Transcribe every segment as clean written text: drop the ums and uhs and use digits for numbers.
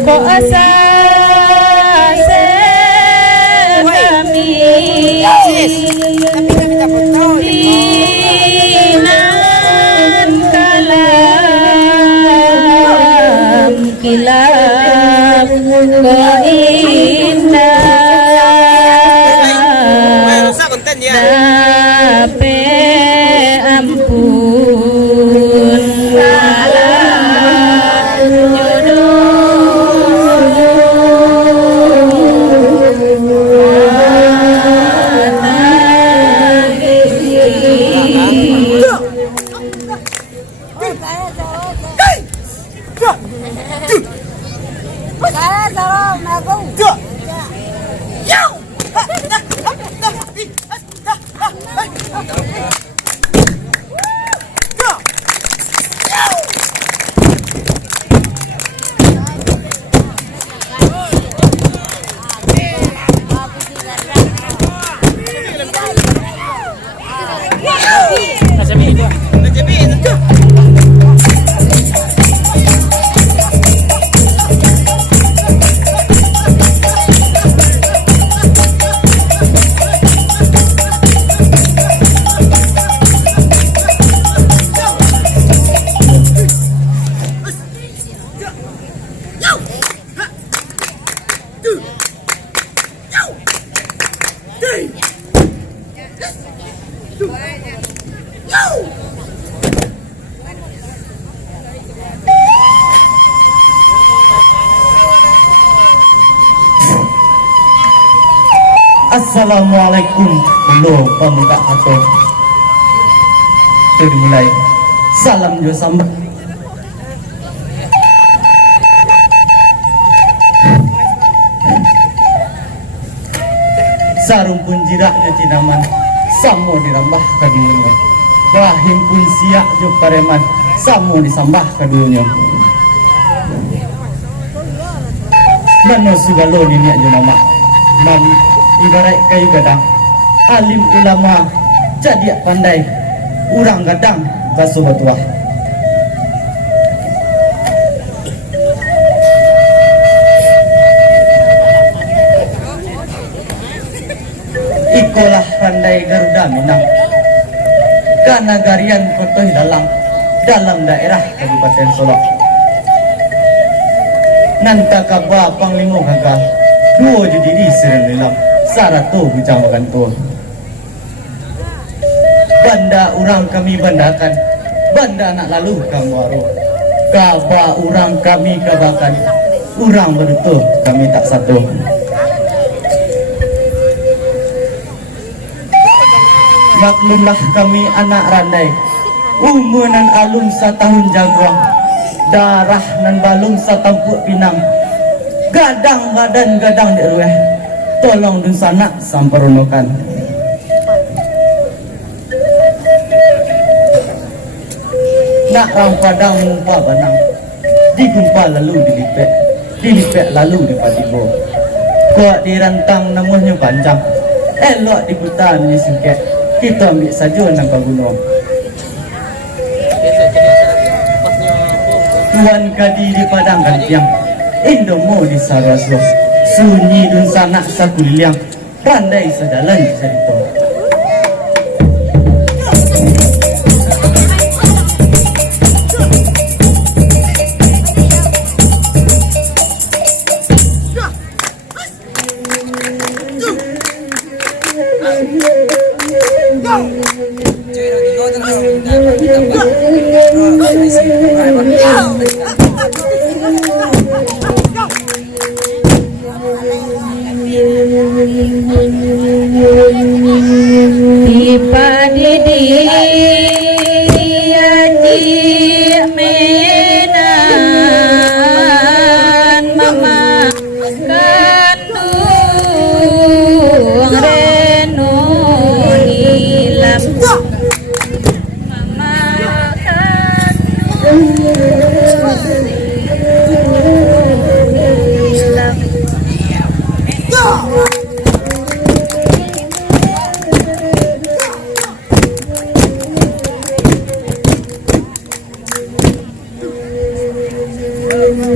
Ko asa kami dinan kalam kilap ko indah dape ampun Assalamualaikum. Belum pemuka atau sudah dimulai. Salam jo sambut. Sarung pun jirak jo tinaman, samo dirambah kadunya. Rahim pun siak jo pareman, samo disambah kadunya. Mano sugalo ni niat jo nama. Man ibarat kayu gadang, alim ulama jadi pandai, urang gadang basuh batuah. Ikolah pandai Garuda Minang, kanagarian Kotoh dalam daerah Kabupaten Solok. Nanta kabah panglima gagal, dua jadi serang lelam. Saratu bujang makan tu. Banda orang kami bandakan, banda nak lalu kamu aru. Kaba orang kami kabakan, orang berutuh kami tak satu. Maklumlah kami anak randai, umur nan alum setahun jagrong, darah nan balum setampuk pinang, gadang badan gadang di rueh. Tolong dun sana samperunukan. Nak rang padang mumpa banang, digumpa lalu dilipet lalu dipatibo. Kuat dirantang namanya panjang, elok di hutan ni singket. Kita ambil saja nang gunung. Tuan kadi di padang gantiang, Indomo di Saraslo. Sunyi dun sanak sakuliang, pandai sedalan cerita.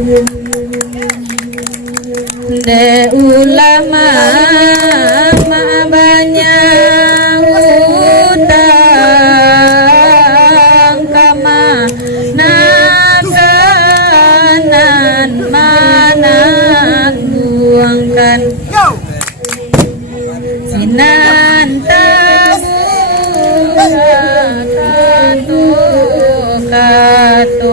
De ulama ma banyak utang kama nakanan mana buangkan sinan tabu katu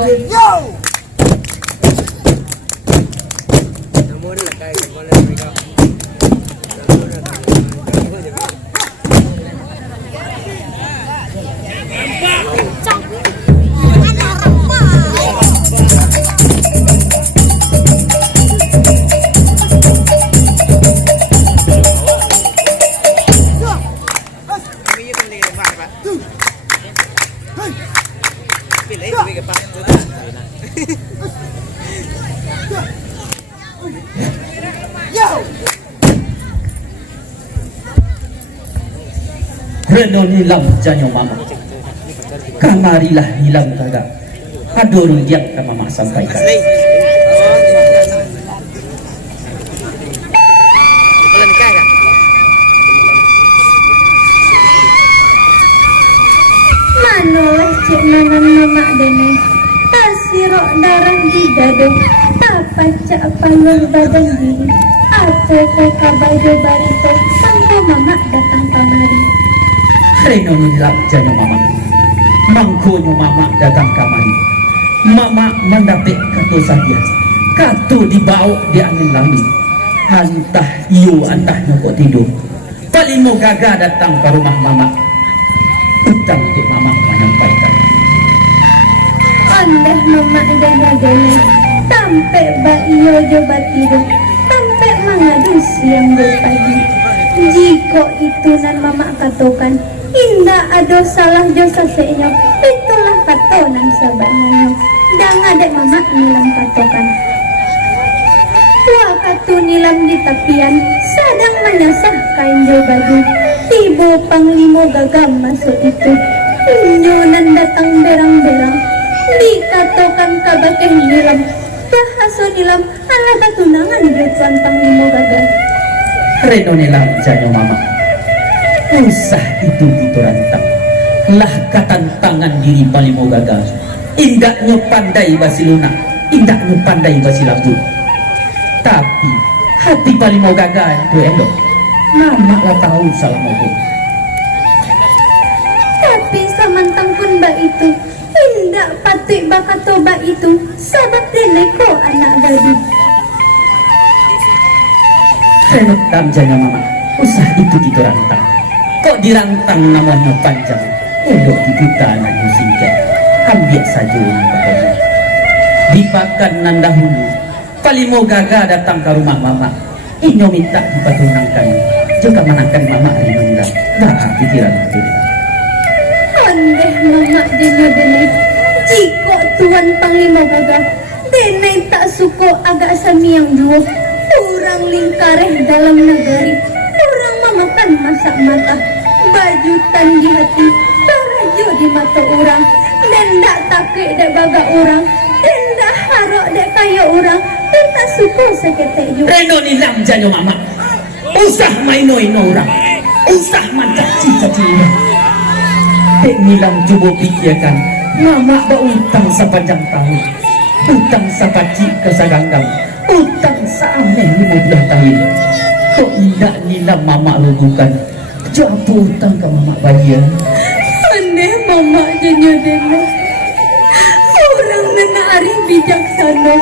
Reno nilam janyo mama. Kamarilah nilam kagak. Adoro yang ke mama sampaikan. Manolah cik nanan mama dene tasirok darah di dado tapacak palung badan diri apa kau kabayo barito sampai mama datang kamari. Reno nilam janyo mama. Mangkonyo mama datang kamari. Mama mendapat katu saja. Katu dibawa di angin langit. Antah iyo antah nyokok tidur. Palimo gaga datang ke rumah mama. Utang di mama menyampaikan. Andah mama dene sampai ba iyo coba tidur sampai mangadu siang pagi. Jika itu nan mama katakan indah ada salah dosa seenyo itulah katonan sabananyo dan adek mama nilam katakan wah katu nilam di tepian sedang menyasah kain jauh baju tibo panglimo gagam masuk itu inyonan datang berang-berang dikatakan kabakeh nilam bahaso nilam ala katunangan betuan panglimo gagam. Reno nilam janyo mama. Usah itu rantang. Lah katantangan diri palimo gagal. Indaknya pandai basi lunak, indaknya pandai basi lampu. Tapi hati palimo gagal itu elok. Mama lah tahu salah ngomong. Tapi samantang pun mbak itu indak patut bakato mbak itu sahabat deneko anak gadis. Reno nilam janyo mama. Usah itu rantang. Kok dirantang namanya panjang, elok dibuta nan singkat. Ambil saja pokoknya. Dipakan nan dahulu. Palimo gaga datang ke rumah mama. Inyo minta dipatunangkan. Juga menangkan mama hari mengira. Nah, pikiran diri. Andeh mama dene jika tuan panglima gaga dene tak suko agak samiang dua. Orang lingkareh dalam negari. Orang memakan masak mata. Bajutan di hati barajo di mata orang dan tak takut dek baga orang dan tak harok dek kaya orang dan tak suka seketek juga. Reno nilam janyo mama. Usah maino-ino orang. Usah mancak cici-cici. Dek nilam coba pikirkan. Mama berutang sepanjang tahun. Utang sepaci kesaganggang. Utang seameh 15 tahun. Kok indah nilam mama lugukan. Apa utang ke mama bayar? Aneh mama jenya dene orang nena arif bijaksana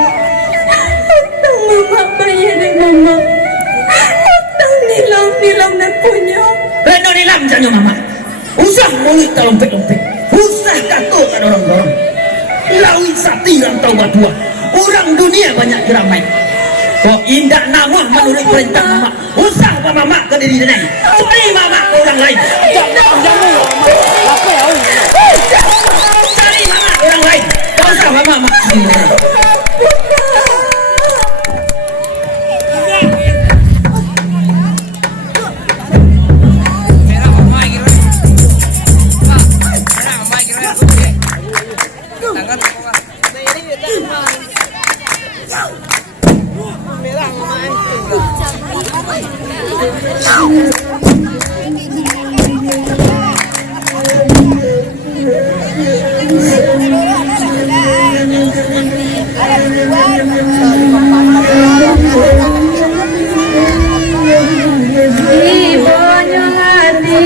utang mama bayar dek mama utang nilam dan punya Reno nilam janyo mama. Usah mulut ke lompet-lompet. Usah kata ke dorong-dorong. Lawi sati yang tahu berdua. Orang dunia banyak geramai. Kok indah nama menurut perintah mama. Usah ke mama ke diri sendiri. Cari mama ke orang lain. Cari mama ke orang lain. Tak usah ke mama sendiri. Ibonyo hati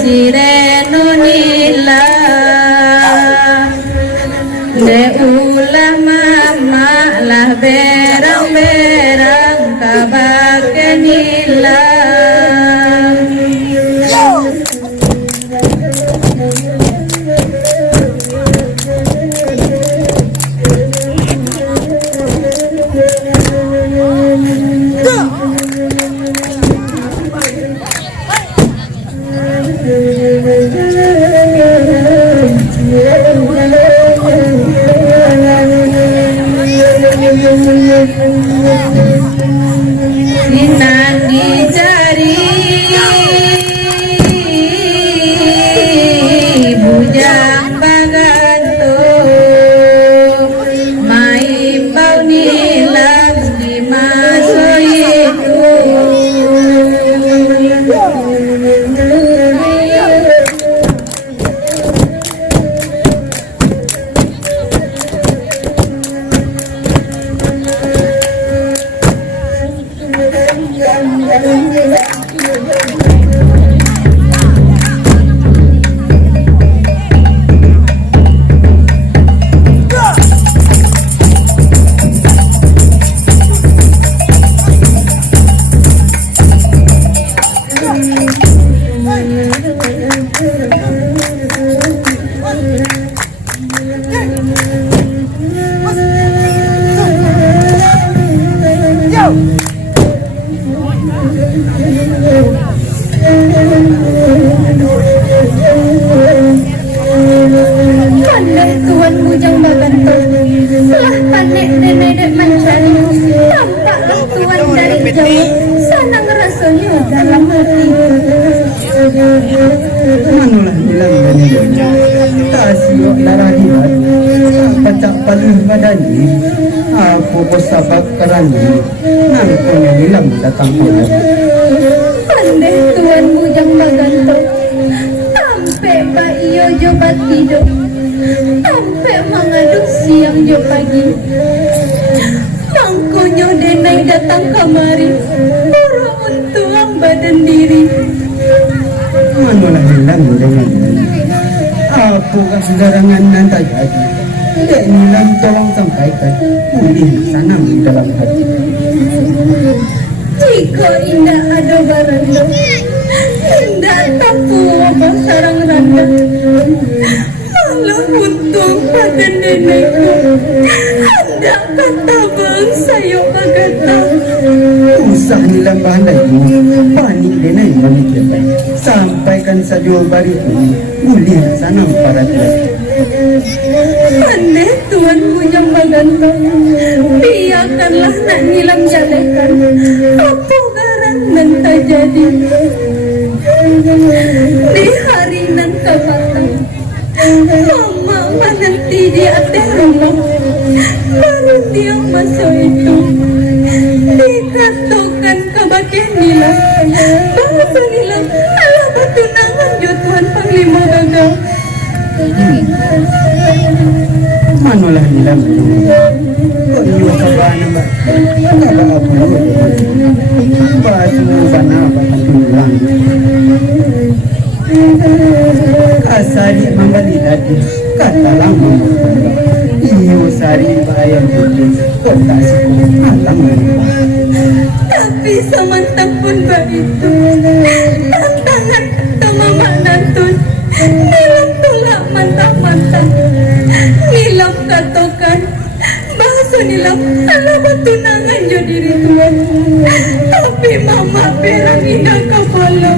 sireno nila de ulama malah berang-berang kabake nila. Sinan dicari bujang baganto maimbau nilang di masa itu. Pandai tuan bujang baganto, telah pandai nenek mencari, tampaklah tuan dari jauh, sanang rasanya dalam hati. Manulah bilang neneknya, tak siok darah di hati, pecah paling badani, aku bersabar kerani, nangkonya bilang datang pulang. Pandai tuan bujang baganto, sampai Pak Iyo jobat hidup, sampai mengaduk siang jo pagi. Mangkonyo denai datang kamari, pura untuang badan diri. Manulah bilang dengan aku kasih garangan nanti jadi. Dek nilam tolong sampaikan, pulih sanam di dalam hati. Jika indah ada baranda, indah tapu abang sarang randa. Malah untung pada nenekku, hendak kata bang sayo agata. Usah nilam bandai panik denai manik sampaikan saja bariku, pulih sanam para dia. Pandai tuan bujang baganto, biarkanlah nak nilam jalekan, apa garan nan tak jadi. Di hari nan kebatan, mama menanti di atas rumah, baru dia masuk itu. Dikatakan kebagian nilam, bahasa nilam, alah batu nangan jo tuan panglima gagal. Manulah nilam kok iyo kabana ba kaba apa batu bana apa tulang asali mambali lagi kata lama iyo sari bayang putih kok tak sih alam Tapi samantang pun begitu, tantangan sama mak nantun, nilam tolak mantap-mantap, nilam katokan, bahasa nilam alamat tunangan jo diri tuan. Tapi mama perang indah kepala,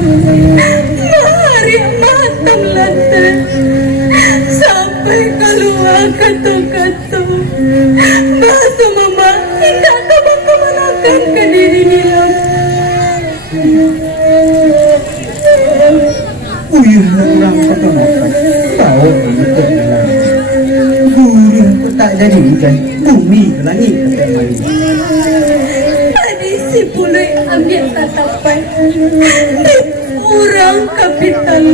mahari matam lantai, sampai keluar kata-kata, bahasa mama tidak dapat kemanakan ke diri nilam. uyuh orang ketemu tahu jadi hujan, bumi ke langit sampai mari. Tadi si Pulai ambil tatapan. Orang kapital.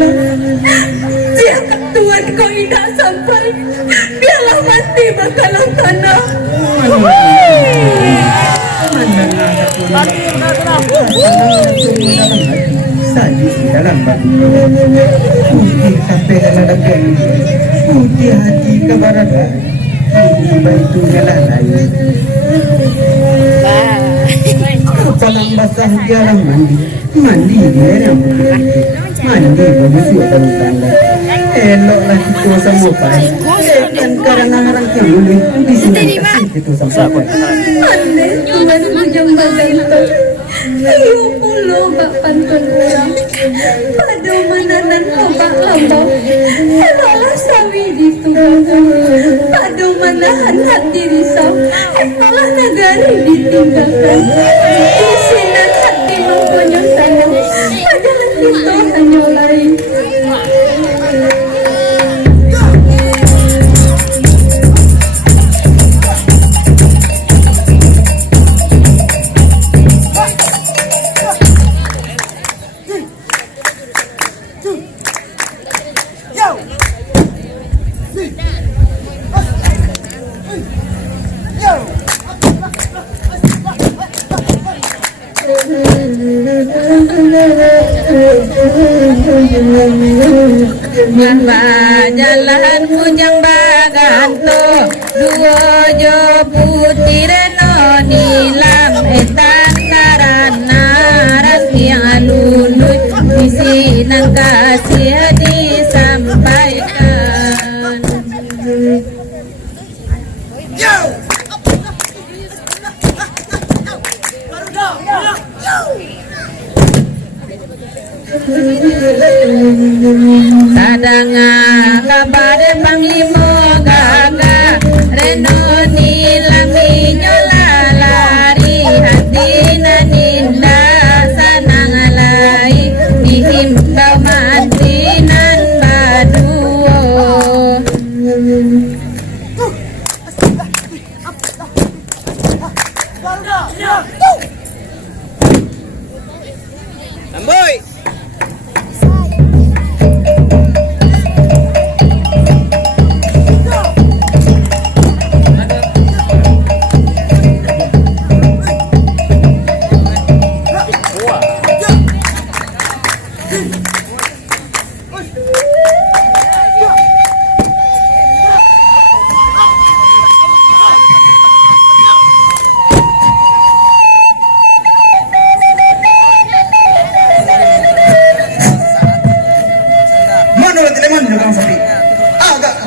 Dia ketuan kau tidak sampai. Biarlah mati bakalan tanah. Saji dalam batu putih sampai dalam dagang ini, putih hati kebarangan, putih baitu jalan lain. Kapalang basah dialah mandi, mandi dia yang putih, mandi berbusuk dalam tanda. Eloklah kita semua pai, kan karena orang yang boleh di sini kasih kita sampai. Andai Tuhan bujang baganto. Ayo pulo bak pantun orang. Padu mananan obak lambau. Eloklah sawi ditunggu. Padu manahan hati risau. Eloklah nagari ditinggalkan. Isinan hati mengkonyong tanah. Padahal kita hanya lain. Mahba jalan bujang baganto, duo jo putih reno nilam etan karana rasi yang luluy misi nang kasih disampaikan. Sadanga kabar panglimo gaga reno nilami nyola lari hati naninda sanang alai dihimbau mantinan baduo. Amboy.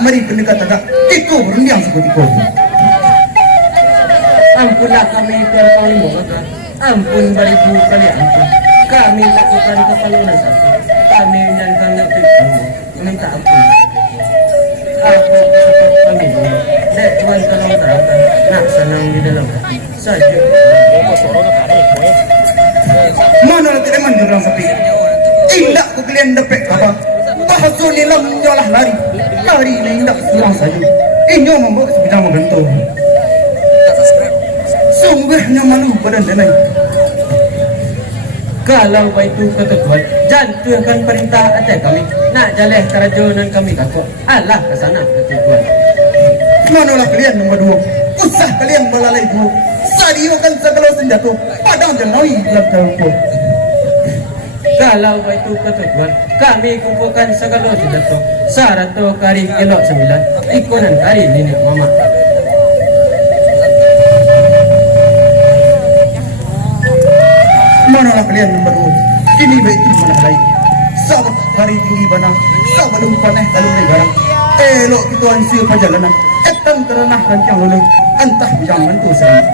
Mari pendekat agak tiko berendang seperti kau. Ampunlah kami Tuan Panglima Gaga. Ampun bariku kali ampun. Kami lakukan kepaluan satu. Kami menyanyikan nyata kamu. Minta ampun. Aku seperti Panglima. Dek Tuan tolong terangkan. Nak senang di dalam hati. Saja. Mana lah tidak menjurang sepi. Indah ku kalian dapat kabar. Bahasa nilam menyolah lari. Lari ini indah surang saja. Ini membuat sebidang menggantung. Sungguhnya malu pada denai. Kalau itu ketuan, jantuhkan perintah atas kami. Nak jaleh kerajunan kami kakak. Allah ke sana ketuan. Manalah kalian nombor 2. Usah kalian melalai dulu. Sadiukan segala senjata. Padang jenoi dalam terlalu. Kalau itu ketuan, kami kumpulkan segala senjata. Sarato kari elok 9. Ikonan kari nenek mama. Manalah kalian nombor 2. Ini baik itu mana lain. Sabat hari tinggi bana. Sabat panah dalam negara. Elok itu ansi perjalanan. Etang terenah rancang lulus. Entah jangan tu serang.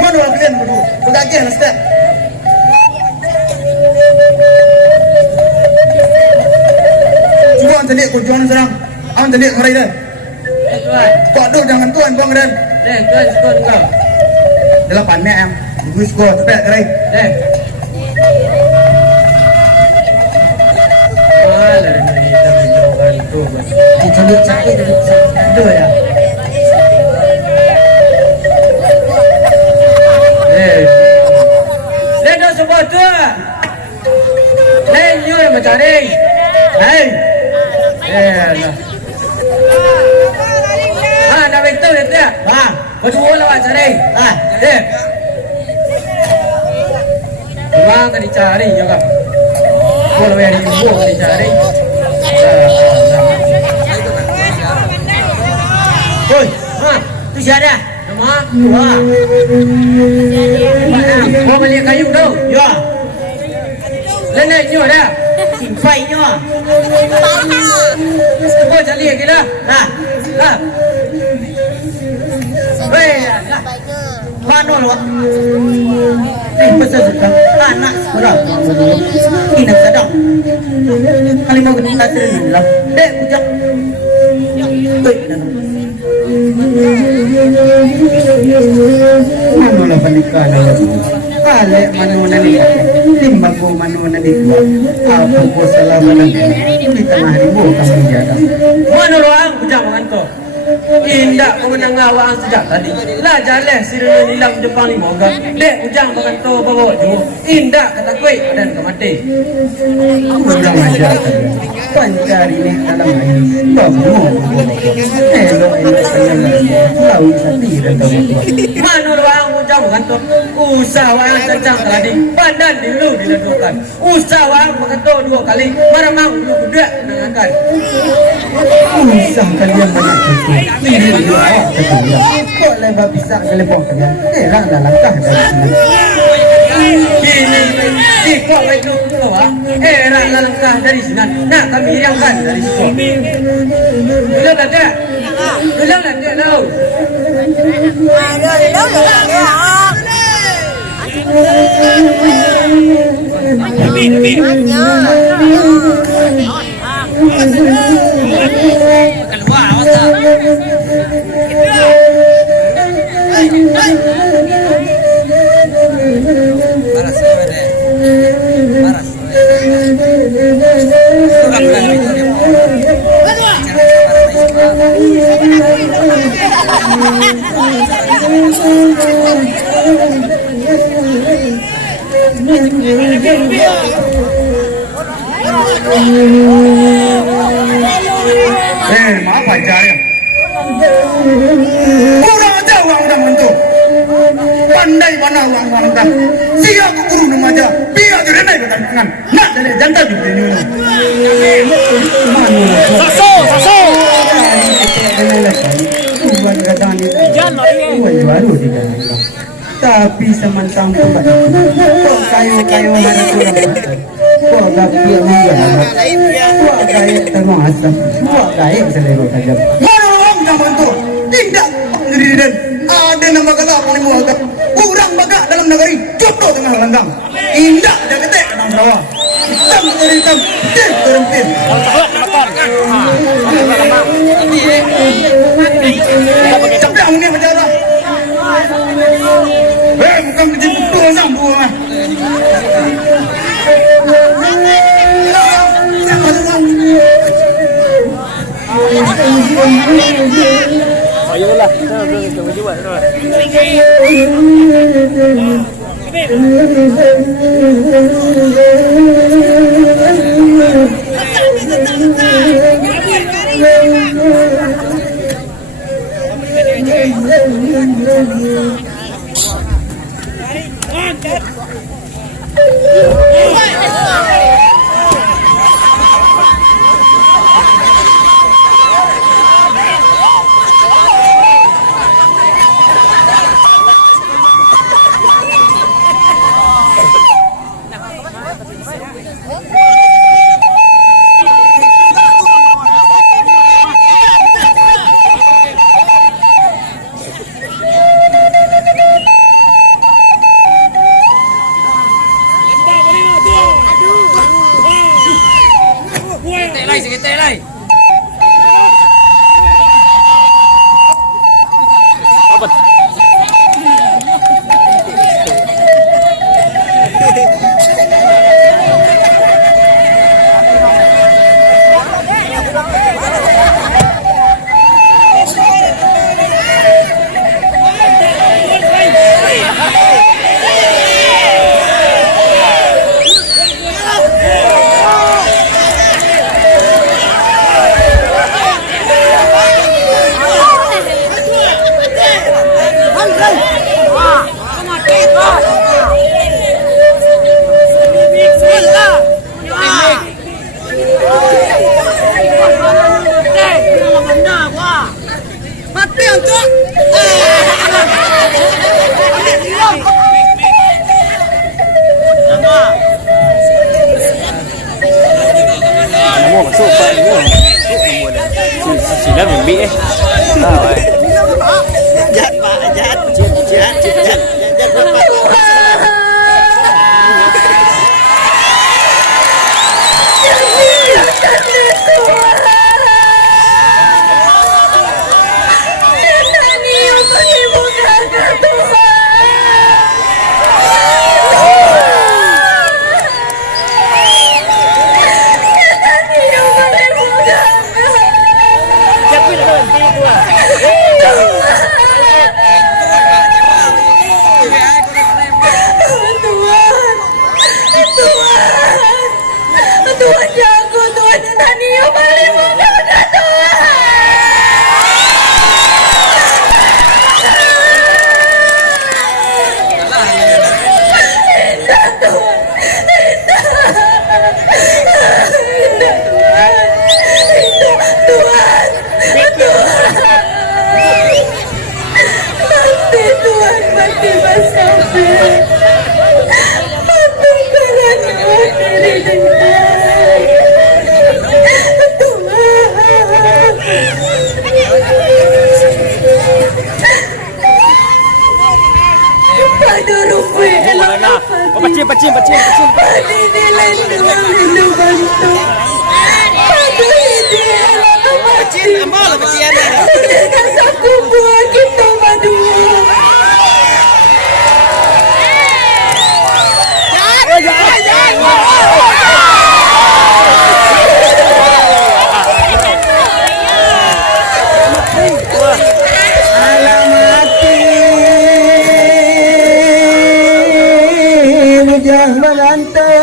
Manalah kalian berdua. Bergagih lah step. Cuba antelik kau jangan serang. Awan telik merai dah. Tuan. Kau aduh jangan tuan bang dan. Tuan skor kau. 8 yang. Gue skor cepet kerai. Diculik sakit Itu ya. Ledo semua tu. Lenyo mencari. Hei. Lah. Dah betul dia. Berdua lah cari. Memang kan dicari juga. Kalau yang ibu kan dicari. Oi, tu siapa? Nama? Wah. Kau beli kayu tu? Ya. Lenek nyo dah. Simpai nyo. Kau cari lagi lah. Lah. Weh, lah. Mana lu? Pasal sudah anak berapa? Ini sedang. Kali mau kita sering lah. Dek bujang. Mana lah pernikahan lagi? Kale mana ni? Limbago mana ni? Apa kau salah mana? Di tengah ribu kamu jaga. Mana orang bujang makan tu? Indak pemenang awak sejak tadi. Lah jalan sirene nilam Jepang ni moga. Dek ujang makan tu bawa ju. Indak kata kuih dan kemati. Ujang aja. Pancari ni dalam air. Bawa. Elo tahu sendiri dan tahu. Mana orang ujang makan tu? Usah orang kencang tadi. Badan dulu dilakukan. Usah orang makan tu 2 kali. Marang dulu budak menangkan. Usah kalian banyak cuci. Ini dia awak kata. Kok lebar pisang kelepong kalian? Lang dah langkah dari sini. Ini kok baik tu ah. Rak langkah dari sini. Nak kami hilangkan dari situ. Belum ada. Belum ada tau. Keluar awak. Maaf aja ya. Kurang aja uang mentu. Pandai mana uang dah. Siapa guru nama aja. Biar jadi naik ke tangan. Nak jadi jantan juga ni. Saso. Buat kata ni. Jangan baru dia. Tapi semantang tu tak. Kok kayu mana kurang. Kok gapia muda. Kok gaya tengok asam. Kok gaya selero tajam. Mana orang zaman tu? Tidak diri dan ada nama kata apa ni muda. Kurang baga dalam negeri jodoh tengah langgang. Indah dia ketek dalam rawa. Hitam dari hitam, putih berempit. Tapi aku ni macam mana? Bukan kerja betul sang buah. Ayolah, kita berjual terus. Sikit lai. Tuhan jago, Tuhan tani yang paling muda Tuhan. Indah Tuhan, indah Tuhan, indah Tuhan, mati Tuhan, mati masalah. Pacin. Pacin, amal pacin. Aku buat kita berdua. Bujang melantai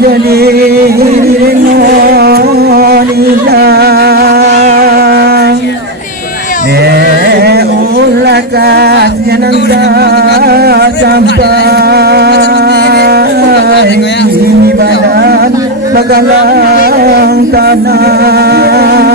jadi nonilah ulakan nanda sampai di badan bagalang tanah.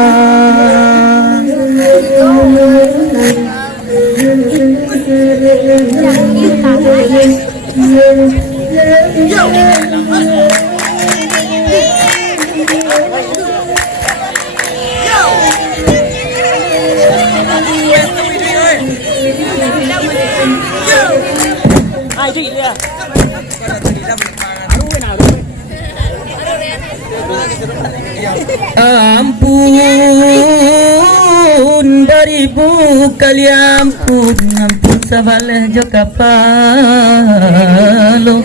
Ai chị đi à? Ampun beribu kali ampun, ampun sabaleh jo kapalo.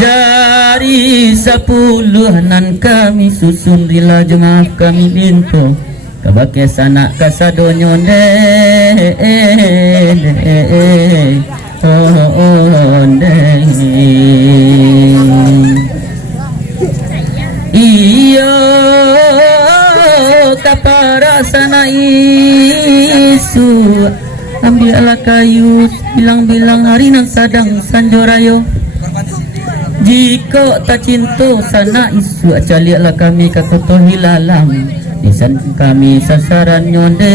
Jari 10 nan kami susun rila jo maaf kami binto. Kabake sanak kasadonyo iyo kapara sana isu ambillah kayu bilang-bilang hari nang sadang sanjorayo jika tak cinta sana isu acaliaklah kami katoto hilalang nisan kami sasaran nyonde